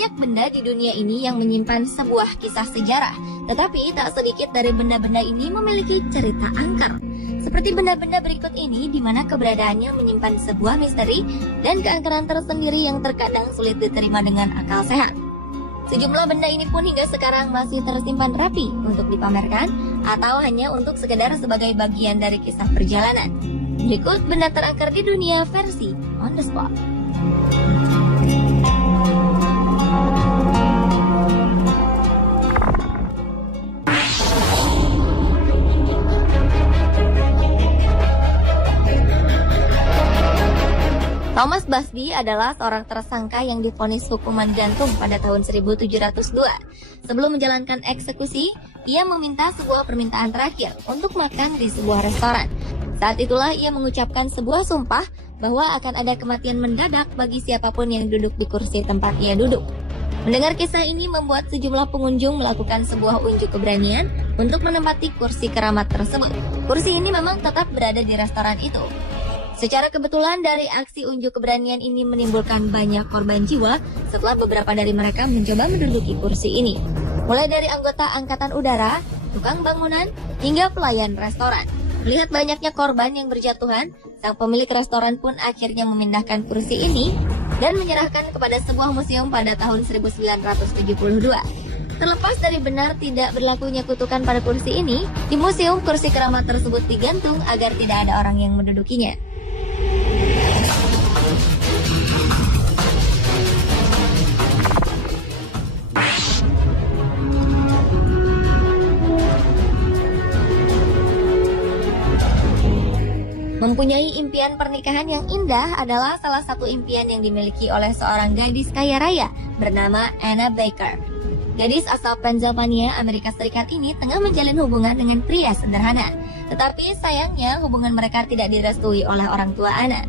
Banyak benda di dunia ini yang menyimpan sebuah kisah sejarah, tetapi tak sedikit dari benda-benda ini memiliki cerita angker. Seperti benda-benda berikut ini, di mana keberadaannya menyimpan sebuah misteri dan keangkeran tersendiri yang terkadang sulit diterima dengan akal sehat. Sejumlah benda ini pun hingga sekarang masih tersimpan rapi untuk dipamerkan atau hanya untuk sekedar sebagai bagian dari kisah perjalanan. Berikut benda terangker di dunia versi On The Spot. Thomas Busby adalah seorang tersangka yang divonis hukuman gantung pada tahun 1702. Sebelum menjalankan eksekusi, ia meminta sebuah permintaan terakhir untuk makan di sebuah restoran. Saat itulah ia mengucapkan sebuah sumpah bahwa akan ada kematian mendadak bagi siapapun yang duduk di kursi tempat ia duduk. Mendengar kisah ini membuat sejumlah pengunjung melakukan sebuah unjuk keberanian untuk menempati kursi keramat tersebut. Kursi ini memang tetap berada di restoran itu. Secara kebetulan dari aksi unjuk keberanian ini menimbulkan banyak korban jiwa setelah beberapa dari mereka mencoba menduduki kursi ini. Mulai dari anggota angkatan udara, tukang bangunan, hingga pelayan restoran. Melihat banyaknya korban yang berjatuhan, sang pemilik restoran pun akhirnya memindahkan kursi ini dan menyerahkan kepada sebuah museum pada tahun 1972. Terlepas dari benar tidak berlakunya kutukan pada kursi ini, di museum kursi keramat tersebut digantung agar tidak ada orang yang mendudukinya. Mempunyai impian pernikahan yang indah adalah salah satu impian yang dimiliki oleh seorang gadis kaya raya bernama Anna Baker. Gadis asal Pennsylvania, Amerika Serikat ini tengah menjalin hubungan dengan pria sederhana. Tetapi sayangnya hubungan mereka tidak direstui oleh orang tua Anna.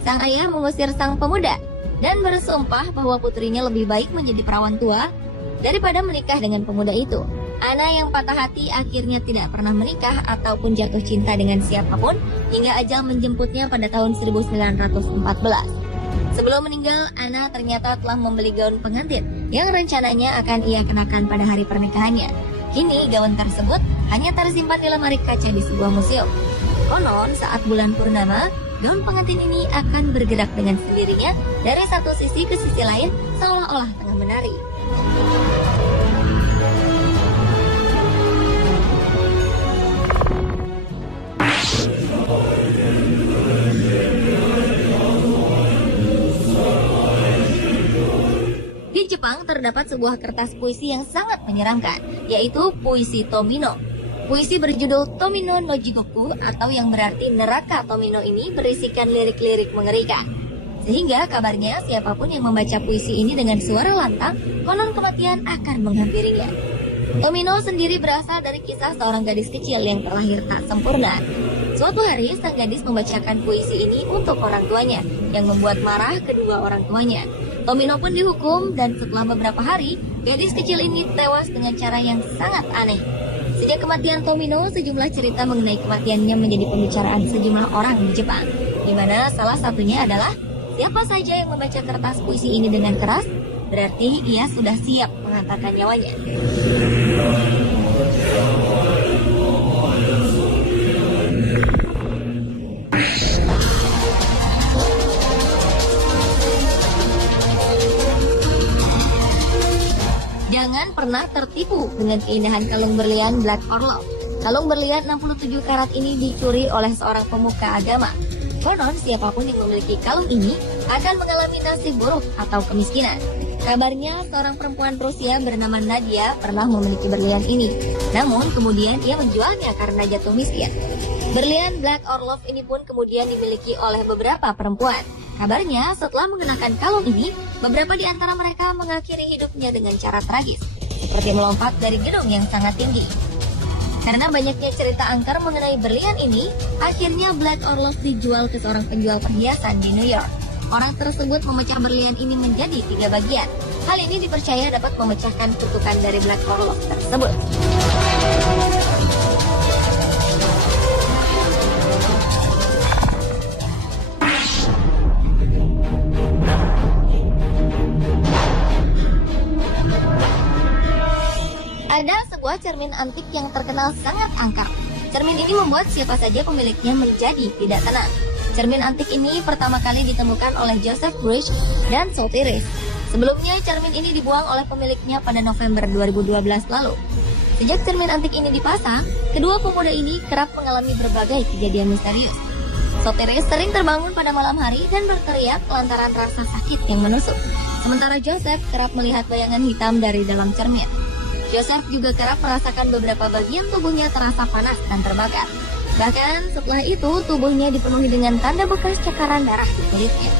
Sang ayah mengusir sang pemuda dan bersumpah bahwa putrinya lebih baik menjadi perawan tua daripada menikah dengan pemuda itu. Anna yang patah hati akhirnya tidak pernah menikah ataupun jatuh cinta dengan siapapun hingga ajal menjemputnya pada tahun 1914. Sebelum meninggal, Anna ternyata telah membeli gaun pengantin yang rencananya akan ia kenakan pada hari pernikahannya. Kini gaun tersebut hanya tersimpan di lemari kaca di sebuah museum. Konon saat bulan purnama, gaun pengantin ini akan bergerak dengan sendirinya dari satu sisi ke sisi lain seolah-olah tengah menari. Di Jepang terdapat sebuah kertas puisi yang sangat menyeramkan, yaitu puisi Tomino. Puisi berjudul Tomino no Jigoku atau yang berarti neraka Tomino ini berisikan lirik-lirik mengerikan. Sehingga kabarnya siapapun yang membaca puisi ini dengan suara lantang, konon kematian akan menghampirinya. Tomino sendiri berasal dari kisah seorang gadis kecil yang terlahir tak sempurna. Suatu hari sang gadis membacakan puisi ini untuk orang tuanya, yang membuat marah kedua orang tuanya. Tomino pun dihukum dan setelah beberapa hari, gadis kecil ini tewas dengan cara yang sangat aneh. Sejak kematian Tomino, sejumlah cerita mengenai kematiannya menjadi pembicaraan sejumlah orang di Jepang, di mana salah satunya adalah siapa saja yang membaca kertas puisi ini dengan keras, berarti ia sudah siap menghantarkan nyawanya. Jangan pernah tertipu dengan keindahan kalung berlian Black Orlov. Kalung berlian 67 karat ini dicuri oleh seorang pemuka agama. Konon siapapun yang memiliki kalung ini akan mengalami nasib buruk atau kemiskinan. Kabarnya seorang perempuan Rusia bernama Nadia pernah memiliki berlian ini. Namun kemudian ia menjualnya karena jatuh miskin. Berlian Black Orlov ini pun kemudian dimiliki oleh beberapa perempuan. Kabarnya setelah mengenakan kalung ini, beberapa di antara mereka mengakhiri hidupnya dengan cara tragis, seperti melompat dari gedung yang sangat tinggi. Karena banyaknya cerita angker mengenai berlian ini, akhirnya Black Orlov dijual ke seorang penjual perhiasan di New York. Orang tersebut memecah berlian ini menjadi 3 bagian. Hal ini dipercaya dapat memecahkan kutukan dari Black Orlov tersebut. cermin antik yang terkenal sangat angker. Cermin ini membuat siapa saja pemiliknya menjadi tidak tenang. Cermin antik ini pertama kali ditemukan oleh Joseph Bridge dan Sotheby's. Sebelumnya, cermin ini dibuang oleh pemiliknya pada November 2012 lalu. Sejak cermin antik ini dipasang, kedua pemuda ini kerap mengalami berbagai kejadian misterius. Sotheby's sering terbangun pada malam hari dan berteriak lantaran rasa sakit yang menusuk. Sementara Joseph kerap melihat bayangan hitam dari dalam cermin. Joseph juga kerap merasakan beberapa bagian tubuhnya terasa panas dan terbakar. Bahkan setelah itu, tubuhnya dipenuhi dengan tanda bekas cakaran darah di kulitnya.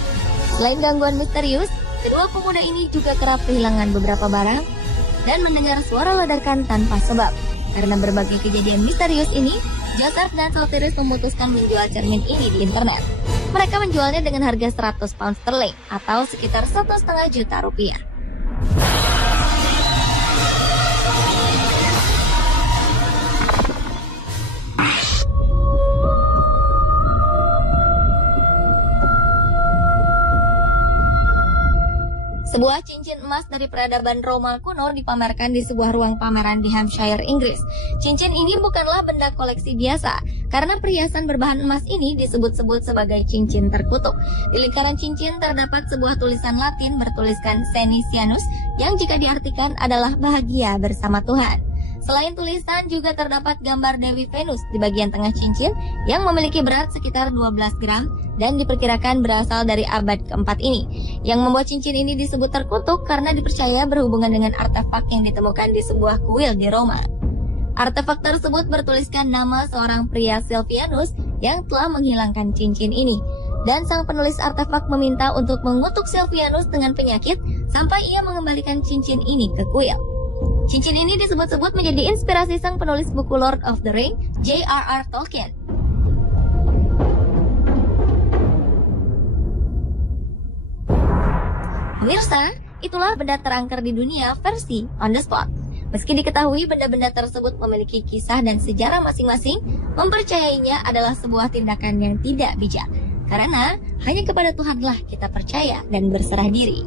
Selain gangguan misterius, kedua pemuda ini juga kerap kehilangan beberapa barang dan mendengar suara ledakan tanpa sebab. Karena berbagai kejadian misterius ini, Joseph dan Sotheby's memutuskan menjual cermin ini di internet. Mereka menjualnya dengan harga 100 pound sterling atau sekitar 1,5 juta rupiah. Sebuah cincin emas dari peradaban Roma kuno dipamerkan di sebuah ruang pameran di Hampshire, Inggris. Cincin ini bukanlah benda koleksi biasa, karena perhiasan berbahan emas ini disebut-sebut sebagai cincin terkutuk. Di lingkaran cincin terdapat sebuah tulisan Latin bertuliskan Senisianus, yang jika diartikan adalah bahagia bersama Tuhan. Selain tulisan, juga terdapat gambar Dewi Venus di bagian tengah cincin yang memiliki berat sekitar 12 gram dan diperkirakan berasal dari abad keempat ini. Yang membuat cincin ini disebut terkutuk karena dipercaya berhubungan dengan artefak yang ditemukan di sebuah kuil di Roma. Artefak tersebut bertuliskan nama seorang pria Silvianus yang telah menghilangkan cincin ini. Dan sang penulis artefak meminta untuk mengutuk Silvianus dengan penyakit sampai ia mengembalikan cincin ini ke kuil. Cincin ini disebut-sebut menjadi inspirasi sang penulis buku Lord of the Ring, J.R.R. Tolkien. Pemirsa, itulah benda terangker di dunia versi On The Spot. Meski diketahui benda-benda tersebut memiliki kisah dan sejarah masing-masing, mempercayainya adalah sebuah tindakan yang tidak bijak. Karena hanya kepada Tuhanlah kita percaya dan berserah diri.